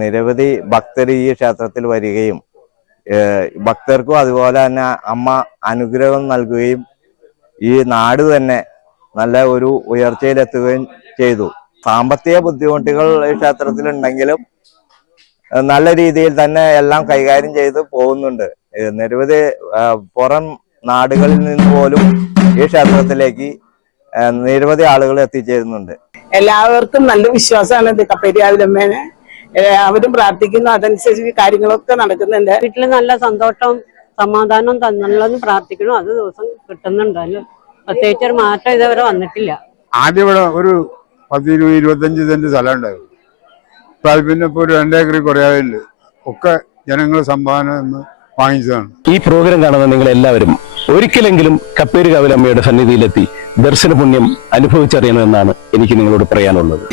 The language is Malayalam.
നിരവധി ഭക്തർ ഈ ക്ഷേത്രത്തിൽ വരികയും ഭക്തർക്കും അതുപോലെ തന്നെ അമ്മ അനുഗ്രഹം നൽകുകയും ഈ നാട് തന്നെ നല്ല ഒരു ഉയർച്ചയിലെത്തുകയും ചെയ്തു. സാമ്പത്തിക ബുദ്ധിമുട്ടുകൾ ഈ ക്ഷേത്രത്തിലുണ്ടെങ്കിലും നല്ല രീതിയിൽ തന്നെ എല്ലാം കൈകാര്യം ചെയ്ത് പോകുന്നുണ്ട്. നിരവധി പുറം നാടുകളിൽ നിന്ന് പോലും ഈ ക്ഷേത്രത്തിലേക്ക് നിരവധി ആളുകൾ എത്തിച്ചേരുന്നുണ്ട്. എല്ലാവർക്കും നല്ല വിശ്വാസമാണ് കപ്പേരിയാവിലമ്മേനെ അവരും പ്രാർത്ഥിക്കുന്നു. അതനുസരിച്ച് കാര്യങ്ങളൊക്കെ നടക്കുന്നുണ്ട്. വീട്ടിൽ നല്ല സന്തോഷം സമാധാനം തന്നുള്ളതെന്ന് പ്രാർത്ഥിക്കണം അത് ദിവസം കിട്ടുന്നുണ്ട്. അല്ലെ പ്രത്യേകിച്ച് ഒരു മാറ്റം ഇതുവരെ വന്നിട്ടില്ല. ആദ്യം ഇവിടെ ഒരു പത്ത് ഇരുപത് ഇരുപത്തഞ്ച് സെന്റ് സ്ഥലം ഉണ്ടായിരുന്നു. ഇപ്പൊ അത് പിന്നെ ഇപ്പൊ ഒരു രണ്ടേക്കർ കുറയാറുണ്ട് ഒക്കെ ജനങ്ങൾ സംഭാവന എന്ന് വാങ്ങിച്ചതാണ്. ഈ പ്രോഗ്രാം കാണുന്ന നിങ്ങൾ എല്ലാവരും ഒരിക്കലെങ്കിലും കപ്പേര് കാവിലമ്മയുടെ സന്നിധിയിലെത്തി ദർശന പുണ്യം അനുഭവിച്ചറിയണമെന്നാണ് എനിക്ക് നിങ്ങളോട് പറയാനുള്ളത്.